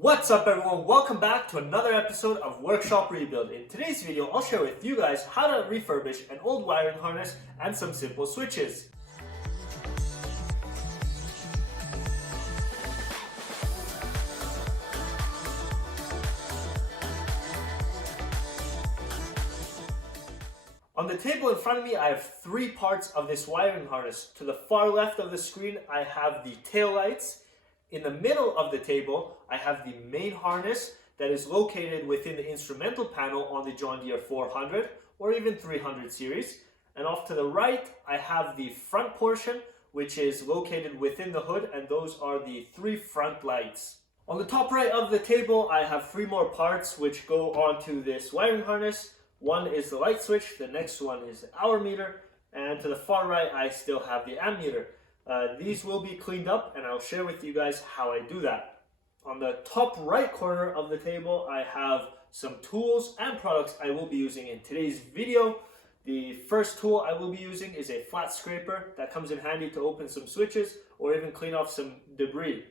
What's up everyone, welcome back to another episode of Workshop Rebuild. In today's video, I'll share with you guys how to refurbish an old wiring harness and some simple switches. On the table in front of me, I have three parts of this wiring harness. To the far left of the screen, I have the tail lights. In the middle of the table, I have the main harness that is located within the instrumental panel on the John Deere 400 or even 300 series. And off to the right, I have the front portion, which is located within the hood, and those are the three front lights. On the top right of the table, I have three more parts which go onto this wiring harness. One is the light switch, the next one is the hour meter, and to the far right, I still have the amp meter. These will be cleaned up and I'll share with you guys how I do that. On the top right corner of the table, I have some tools and products I will be using in today's video. The first tool I will be using is a flat scraper that comes in handy to open some switches or even clean off some debris.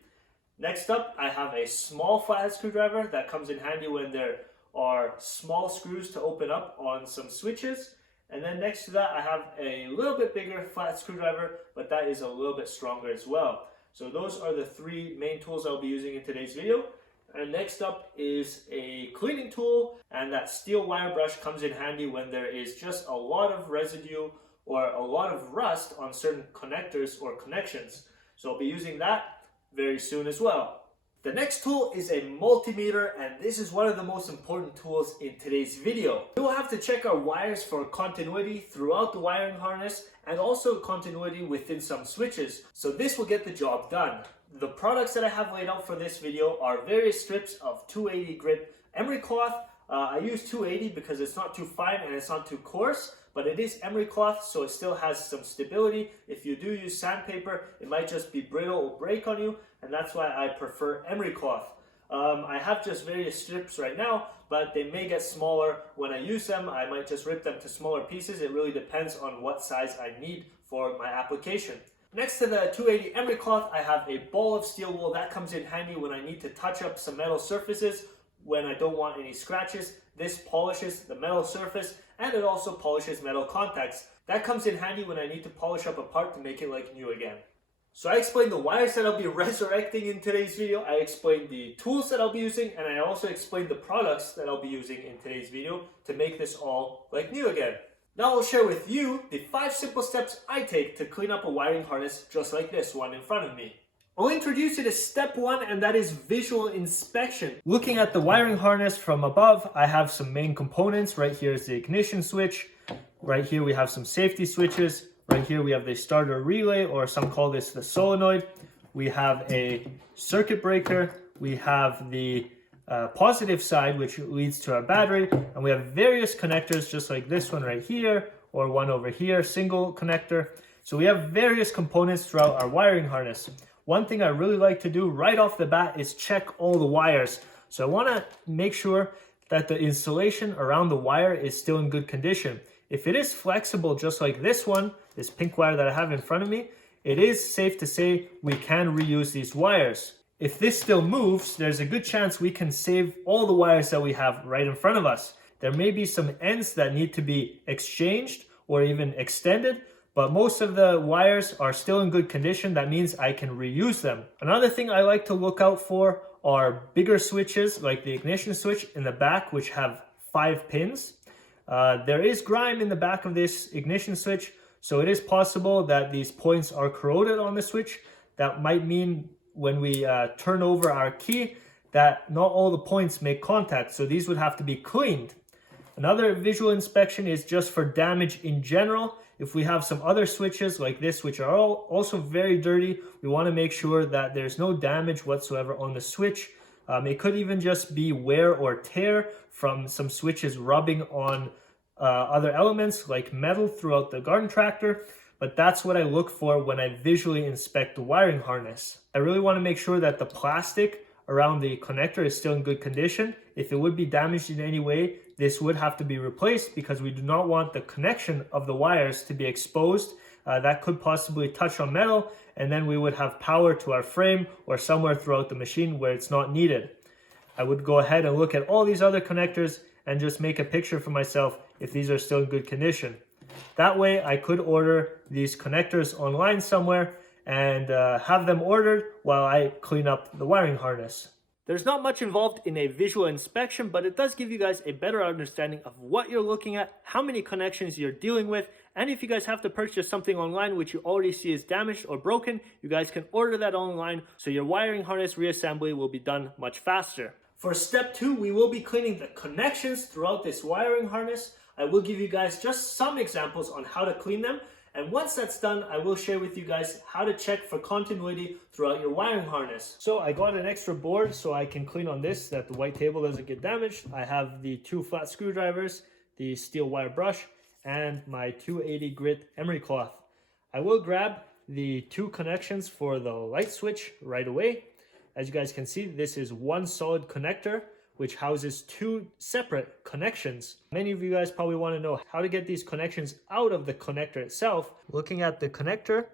Next up, I have a small flathead screwdriver that comes in handy when there are small screws to open up on some switches. And then next to that, I have a little bit bigger flat screwdriver, but that is a little bit stronger as well. So those are the three main tools I'll be using in today's video. And next up is a cleaning tool, and that steel wire brush comes in handy when there is just a lot of residue or a lot of rust on certain connectors or connections. So I'll be using that very soon as well. The next tool is a multimeter, and this is one of the most important tools in today's video. We will have to check our wires for continuity throughout the wiring harness and also continuity within some switches, so this will get the job done. The products that I have laid out for this video are various strips of 280 grit emery cloth. I use 280 because it's not too fine and it's not too coarse, but it is emery cloth, so it still has some stability. If you do use sandpaper, it might just be brittle or break on you, and that's why I prefer emery cloth. I have just various strips right now, but they may get smaller when I use them. I might just rip them to smaller pieces. It really depends on what size I need for my application. Next to the 280 emery cloth, I have a ball of steel wool that comes in handy when I need to touch up some metal surfaces when I don't want any scratches. This polishes the metal surface and it also polishes metal contacts. That comes in handy when I need to polish up a part to make it like new again. So I explained the wires that I'll be resurrecting in today's video, I explained the tools that I'll be using, and I also explained the products that I'll be using in today's video to make this all like new again. Now I'll share with you the 5 simple steps I take to clean up a wiring harness just like this one in front of me. I'll introduce you to step 1, and that is visual inspection. Looking at the wiring harness from above, I have some main components. Right here is the ignition switch. Right here we have some safety switches. Right here we have the starter relay, or some call this the solenoid. We have a circuit breaker. We have the positive side, which leads to our battery. And we have various connectors, just like this one right here, or one over here, single connector. So we have various components throughout our wiring harness. One thing I really like to do right off the bat is check all the wires. So I want to make sure that the insulation around the wire is still in good condition. If it is flexible, just like this one, this pink wire that I have in front of me, it is safe to say we can reuse these wires. If this still moves, there's a good chance we can save all the wires that we have right in front of us. There may be some ends that need to be exchanged or even extended, but most of the wires are still in good condition. That means I can reuse them. Another thing I like to look out for are bigger switches, like the ignition switch in the back, which have 5 pins. There is grime in the back of this ignition switch, so it is possible that these points are corroded on the switch. That might mean when we turn over our key that not all the points make contact, so these would have to be cleaned. Another visual inspection is just for damage in general. If we have some other switches like this, which are also very dirty, we want to make sure that there's no damage whatsoever on the switch. It could even just be wear or tear from some switches rubbing on other elements like metal throughout the garden tractor, but that's what I look for when I visually inspect the wiring harness. I really want to make sure that the plastic around the connector is still in good condition. If it would be damaged in any way, this would have to be replaced because we do not want the connection of the wires to be exposed. That could possibly touch on metal, and then we would have power to our frame or somewhere throughout the machine where it's not needed. I would go ahead and look at all these other connectors and just make a picture for myself if these are still in good condition. That way I could order these connectors online somewhere and have them ordered while I clean up the wiring harness. There's not much involved in a visual inspection, but it does give you guys a better understanding of what you're looking at, how many connections you're dealing with, and if you guys have to purchase something online which you already see is damaged or broken, you guys can order that online so your wiring harness reassembly will be done much faster. For step 2, we will be cleaning the connections throughout this wiring harness. I will give you guys just some examples on how to clean them. And once that's done, I will share with you guys how to check for continuity throughout your wiring harness. So I got an extra board so I can clean on this, that the white table doesn't get damaged. I have the 2 flat screwdrivers, the steel wire brush, and my 280 grit emery cloth. I will grab the 2 connections for the light switch right away. As you guys can see, this is one solid connector which houses 2 separate connections. Many of you guys probably want to know how to get these connections out of the connector itself. Looking at the connector,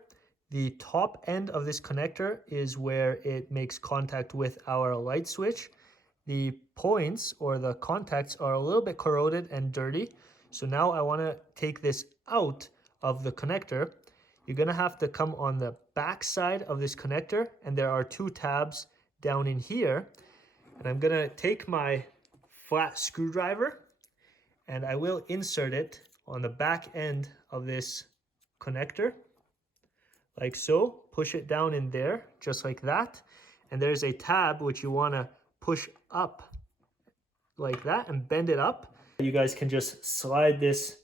the top end of this connector is where it makes contact with our light switch. The points or the contacts are a little bit corroded and dirty. So now I want to take this out of the connector. You're going to have to come on the back side of this connector, and there are 2 tabs down in here. And I'm going to take my flat screwdriver and I will insert it on the back end of this connector, like so. Push it down in there, just like that. And there's a tab which you want to push up like that and bend it up. You guys can just slide this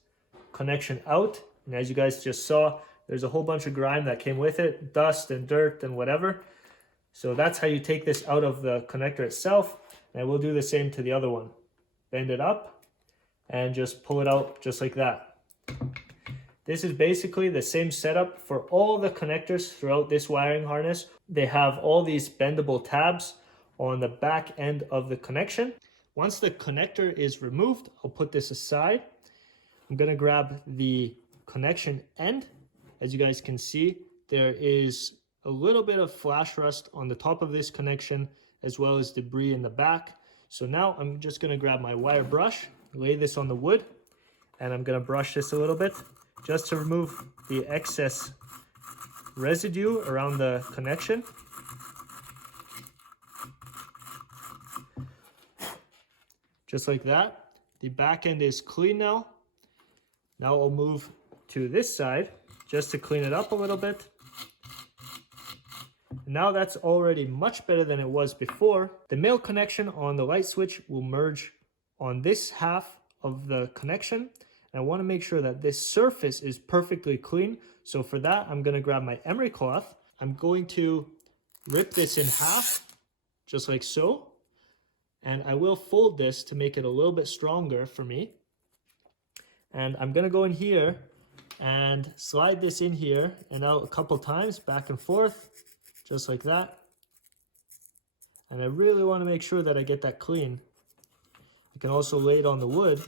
connection out. And as you guys just saw, there's a whole bunch of grime that came with it, dust and dirt and whatever. So that's how you take this out of the connector itself. And I will do the same to the other one. Bend it up and just pull it out just like that. This is basically the same setup for all the connectors throughout this wiring harness. They have all these bendable tabs on the back end of the connection. Once the connector is removed, I'll put this aside. I'm going to grab the connection end. As you guys can see, there is a little bit of flash rust on the top of this connection, as well as debris in the back. So now I'm just going to grab my wire brush, lay this on the wood, and I'm going to brush this a little bit just to remove the excess residue around the connection. Just like that. The back end is clean now. Now I'll move to this side just to clean it up a little bit. Now that's already much better than it was before. The male connection on the light switch will merge on this half of the connection. And I want to make sure that this surface is perfectly clean. So for that, I'm going to grab my emery cloth. I'm going to rip this in half, just like so. And I will fold this to make it a little bit stronger for me. And I'm going to go in here and slide this in here and out a couple times, back and forth, just like that. And I really want to make sure that I get that clean. I can also lay it on the wood.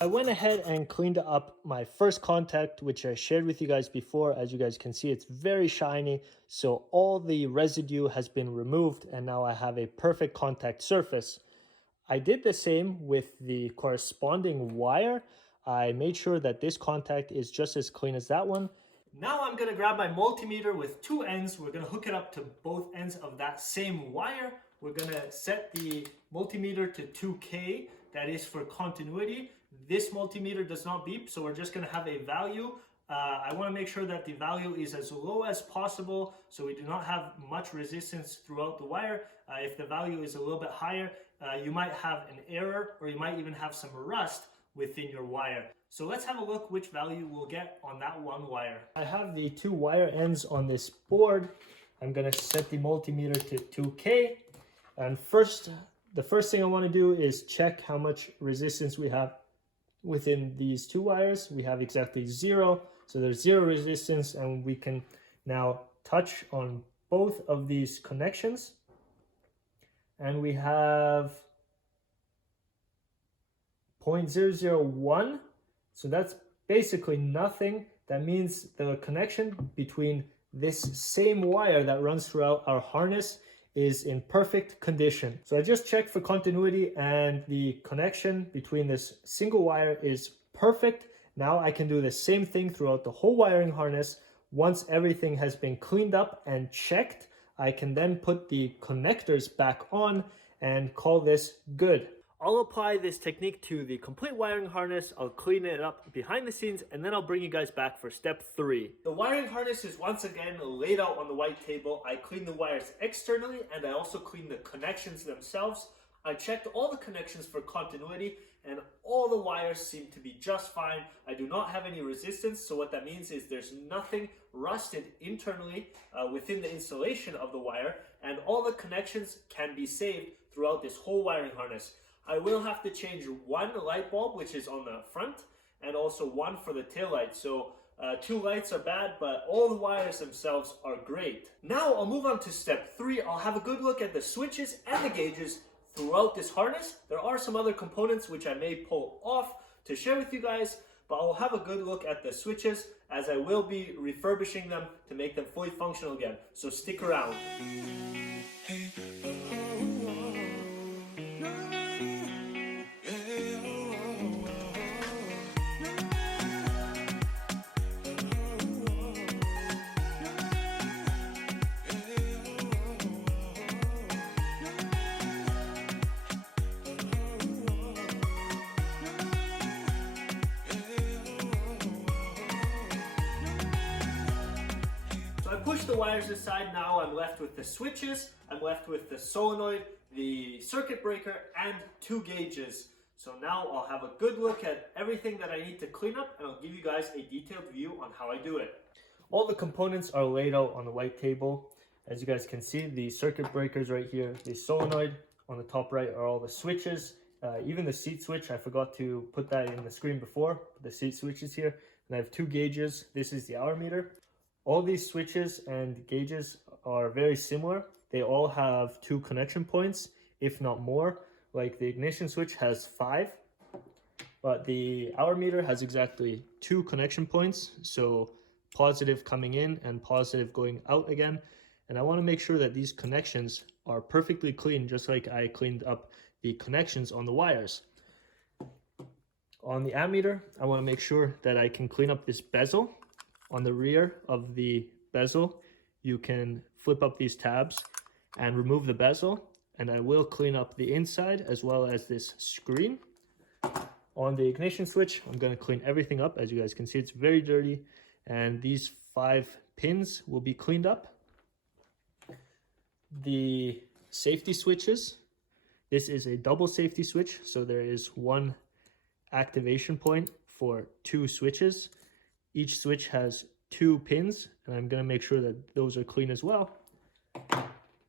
I went ahead and cleaned up my first contact, which I shared with you guys before. As you guys can see, it's very shiny. So all the residue has been removed and now I have a perfect contact surface. I did the same with the corresponding wire. I made sure that this contact is just as clean as that one. Now I'm going to grab my multimeter with 2 ends. We're going to hook it up to both ends of that same wire. We're going to set the multimeter to 2K. That is for continuity. This multimeter does not beep, so we're just going to have a value. I want to make sure that the value is as low as possible so we do not have much resistance throughout the wire. If the value is a little bit higher, you might have an error or you might even have some rust within your wire. So let's have a look which value we'll get on that one wire. I have the 2 wire ends on this board. I'm going to set the multimeter to 2K. And the first thing I want to do is check how much resistance we have within these 2 wires. We have exactly 0. So there's 0 resistance, and we can now touch on both of these connections. And we have 0.001. So that's basically nothing. That means the connection between this same wire that runs throughout our harness is in perfect condition. So I just checked for continuity and the connection between this single wire is perfect. Now I can do the same thing throughout the whole wiring harness. Once everything has been cleaned up and checked, I can then put the connectors back on and call this good. I'll apply this technique to the complete wiring harness, I'll clean it up behind the scenes, and then I'll bring you guys back for step 3. The wiring harness is once again laid out on the white table. I clean the wires externally and I also clean the connections themselves. I checked all the connections for continuity and all the wires seem to be just fine. I do not have any resistance, so what that means is there's nothing rusted internally within the installation of the wire, and all the connections can be saved throughout this whole wiring harness. I will have to change one light bulb, which is on the front, and also one for the tail light. So 2 lights are bad, but all the wires themselves are great. Now I'll move on to step 3. I'll have a good look at the switches and the gauges throughout this harness. There are some other components which I may pull off to share with you guys, but I'll have a good look at the switches as I will be refurbishing them to make them fully functional again. So stick around. Push the wires aside. Now I'm left with the switches, I'm left with the solenoid, the circuit breaker, and 2 gauges. So now I'll have a good look at everything that I need to clean up and I'll give you guys a detailed view on how I do it. All the components are laid out on the white table. As you guys can see, the circuit breakers right here, the solenoid on the top right are all the switches. Even the seat switch, I forgot to put that in the screen before. The seat switch is here. And I have 2 gauges. This is the hour meter. All these switches and gauges are very similar. They all have 2 connection points, if not more. Like the ignition switch has 5, but the hour meter has exactly 2 connection points. So positive coming in and positive going out again. And I want to make sure that these connections are perfectly clean, just like I cleaned up the connections on the wires. On the ammeter, I want to make sure that I can clean up this bezel. On the rear of the bezel, you can flip up these tabs and remove the bezel, and I will clean up the inside as well as this screen. On the ignition switch, I'm going to clean everything up. As you guys can see, it's very dirty, and these 5 pins will be cleaned up. The safety switches, this is a double safety switch, so there is 1 activation point for 2 switches. Each switch has 2 pins, and I'm going to make sure that those are clean as well.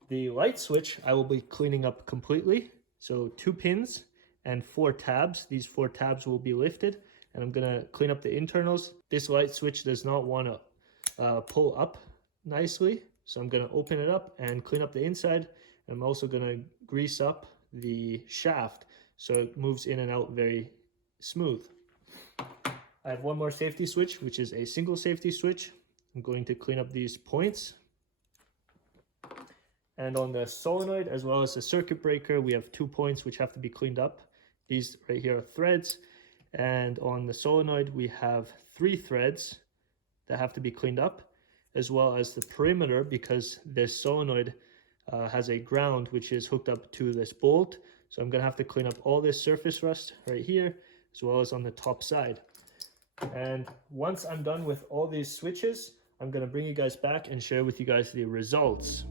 The light switch I will be cleaning up completely. So 2 pins and 4 tabs. These 4 tabs will be lifted, and I'm going to clean up the internals. This light switch does not want to pull up nicely, so I'm going to open it up and clean up the inside. I'm also going to grease up the shaft so it moves in and out very smooth. I have 1 more safety switch, which is a single safety switch. I'm going to clean up these points. And on the solenoid, as well as the circuit breaker, we have 2 points which have to be cleaned up. These right here are threads. And on the solenoid, we have 3 threads that have to be cleaned up, as well as the perimeter, because this solenoid has a ground which is hooked up to this bolt. So I'm going to have to clean up all this surface rust right here, as well as on the top side. And once I'm done with all these switches, I'm going to bring you guys back and share with you guys the results.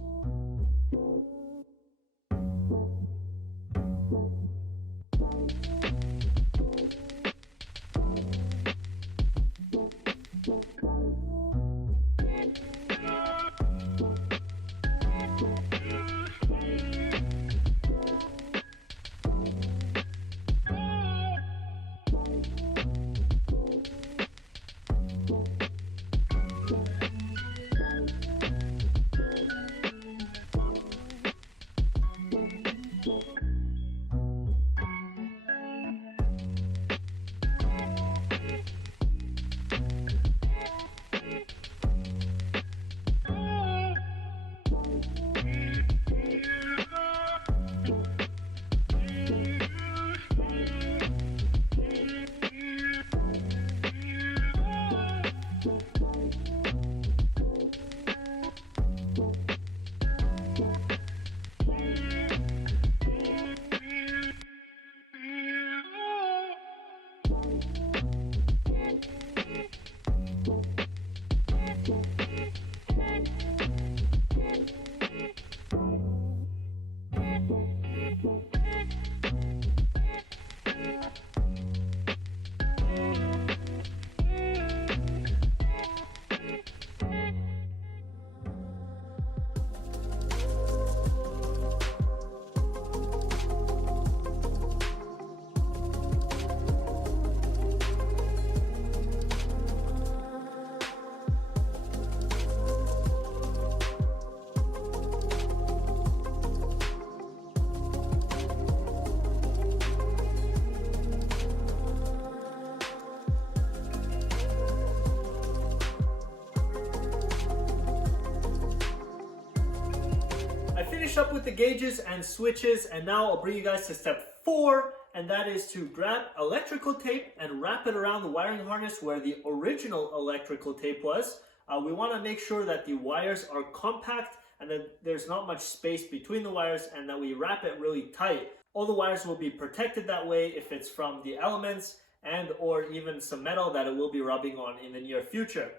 Up with the gauges and switches, and now I'll bring you guys to step 4, and that is to grab electrical tape and wrap it around the wiring harness where the original electrical tape was. We want to make sure that the wires are compact and that there's not much space between the wires, and that we wrap it really tight. All the wires will be protected that way if it's from the elements and or even some metal that it will be rubbing on in the near future.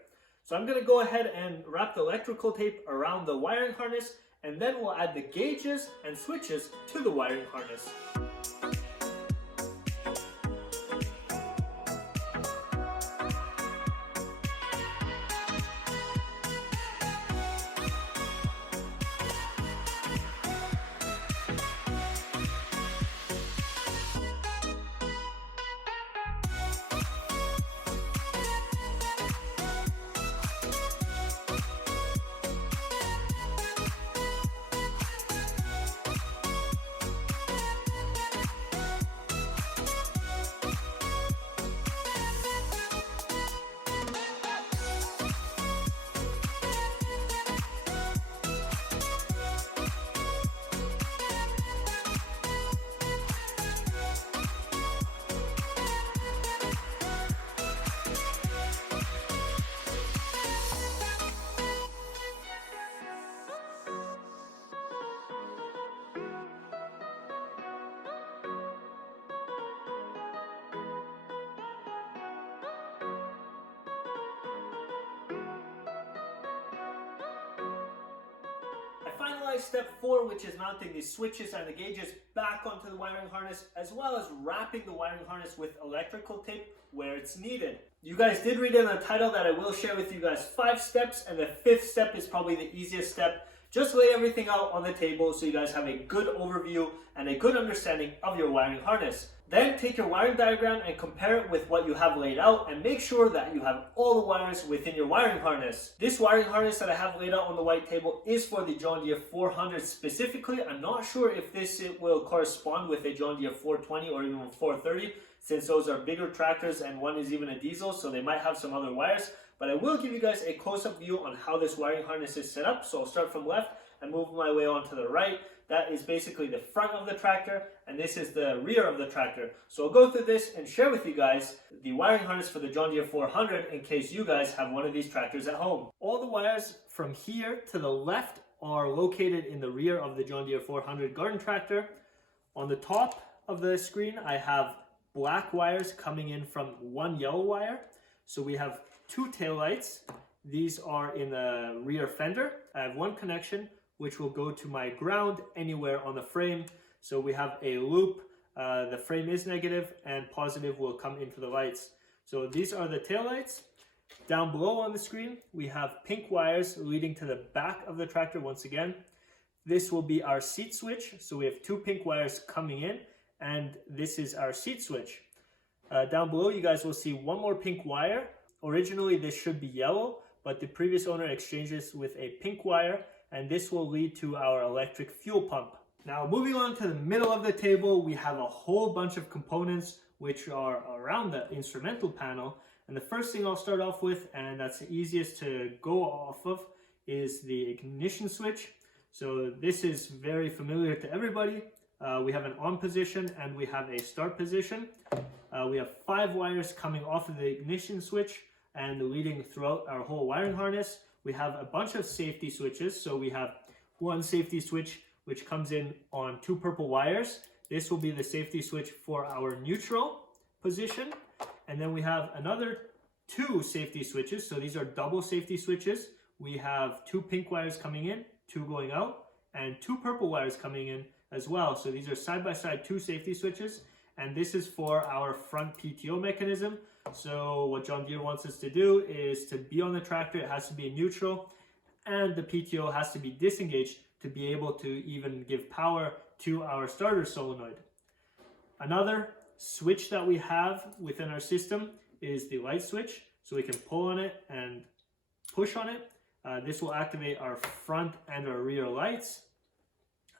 So I'm going to go ahead and wrap the electrical tape around the wiring harness, and then we'll add the gauges and switches to the wiring harness. Finalize step 4, which is mounting the switches and the gauges back onto the wiring harness, as well as wrapping the wiring harness with electrical tape where it's needed. You guys did read in the title that I will share with you guys 5 steps, and the 5th step is probably the easiest step. Just lay everything out on the table so you guys have a good overview and a good understanding of your wiring harness. Then take your wiring diagram and compare it with what you have laid out, and make sure that you have all the wires within your wiring harness. This wiring harness that I have laid out on the white table is for the John Deere 400 specifically. I'm not sure if this will correspond with a John Deere 420 or even 430, since those are bigger tractors and one is even a diesel, so they might have some other wires. But I will give you guys a close-up view on how this wiring harness is set up. So I'll start from left and move my way on to the right. That is basically the front of the tractor, and this is the rear of the tractor. So I'll go through this and share with you guys the wiring harness for the John Deere 400 in case you guys have one of these tractors at home. All the wires from here to the left are located in the rear of the John Deere 400 garden tractor. On the top of the screen, I have black wires coming in from one yellow wire. So we have 2 taillights. These are in the rear fender. I have one connection which will go to my ground anywhere on the frame. So we have a loop. The frame is negative and positive will come into the lights. So these are the taillights. Down below on the screen, we have pink wires leading to the back of the tractor once again. This will be our seat switch. So we have 2 pink wires coming in, and this is our seat switch. Down below, you guys will see one more pink wire. Originally, this should be yellow, but the previous owner exchanged this with a pink wire, and this will lead to our electric fuel pump. Now, moving on to the middle of the table, we have a whole bunch of components which are around the instrumental panel. And the first thing I'll start off with, and that's the easiest to go off of, is the ignition switch. So this is very familiar to everybody. We have an on position and we have a start position. We have 5 wires coming off of the ignition switch and leading throughout our whole wiring harness. We have a bunch of safety switches. So we have one safety switch which comes in on 2 purple wires. This will be the safety switch for our neutral position. And then we have another 2 safety switches. So these are double safety switches. We have 2 pink wires coming in, 2 going out, and 2 purple wires coming in as well. So these are side-by-side 2 safety switches, and this is for our front PTO mechanism. So what John Deere wants us to do is to be on the tractor, it has to be in neutral, and the PTO has to be disengaged to be able to even give power to our starter solenoid. Another switch that we have within our system is the light switch. So we can pull on it and push on it. This will activate our front and our rear lights.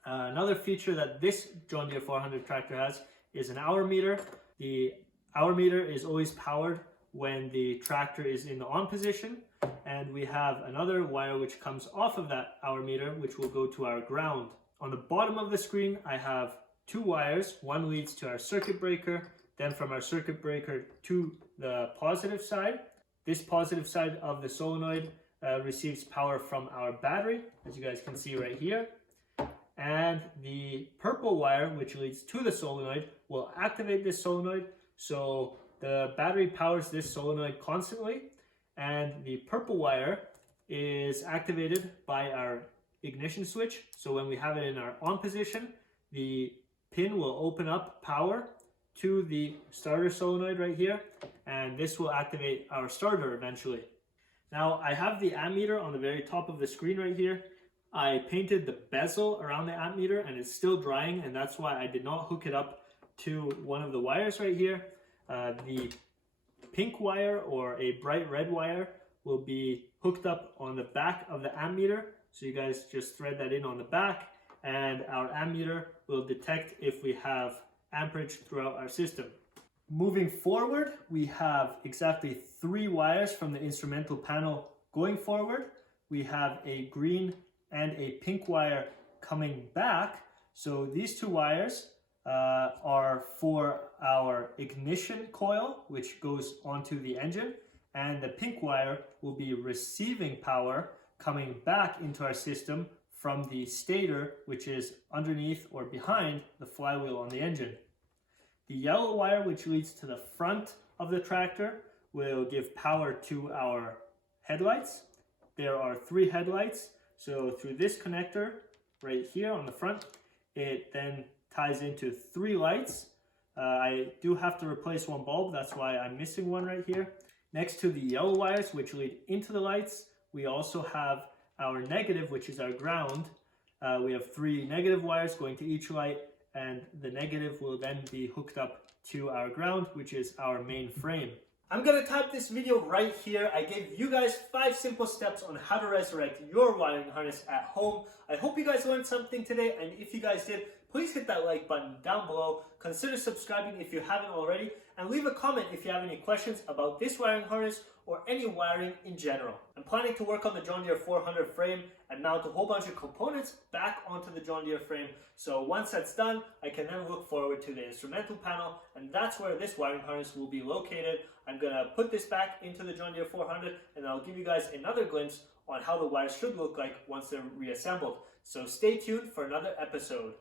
Another feature that this John Deere 400 tractor has is an hour meter. The hour meter is always powered when the tractor is in the on position, and we have another wire which comes off of that hour meter which will go to our ground. On the bottom of the screen I have 2 wires. One leads to our circuit breaker, then from our circuit breaker to the positive side. This positive side of the solenoid receives power from our battery, as you guys can see right here. And the purple wire, which leads to the solenoid, will activate this solenoid. So the battery powers this solenoid constantly, and the purple wire is activated by our ignition switch. So when we have it in our on position, the pin will open up power to the starter solenoid right here, and this will activate our starter eventually. Now I have the ammeter on the very top of the screen right here. I painted the bezel around the ammeter and it's still drying, and that's why I did not hook it up to one of the wires right here. The pink wire or a bright red wire will be hooked up on the back of the ammeter. So you guys just thread that in on the back, and our ammeter will detect if we have amperage throughout our system. Moving forward, we have exactly 3 wires from the instrumental panel going forward. We have a green and a pink wire coming back. So these 2 wires are for our ignition coil, which goes onto the engine, and the pink wire will be receiving power coming back into our system from the stator, which is underneath or behind the flywheel on the engine. The yellow wire, which leads to the front of the tractor, will give power to our headlights. There are 3 headlights. So through this connector right here on the front, it then ties into 3 lights. I do have to replace 1 bulb, that's why I'm missing one right here. Next to the yellow wires, which lead into the lights, we also have our negative, which is our ground. We have 3 negative wires going to each light, and the negative will then be hooked up to our ground, which is our main frame. I'm gonna type this video right here. I gave you guys 5 simple steps on how to resurrect your wiring harness at home. I hope you guys learned something today, and if you guys did, please hit that like button down below. Consider subscribing if you haven't already, and leave a comment if you have any questions about this wiring harness or any wiring in general. I'm planning to work on the John Deere 400 frame and mount a whole bunch of components back onto the John Deere frame. So once that's done, I can then look forward to the instrumental panel, and that's where this wiring harness will be located. I'm gonna put this back into the John Deere 400, and I'll give you guys another glimpse on how the wires should look like once they're reassembled. So stay tuned for another episode.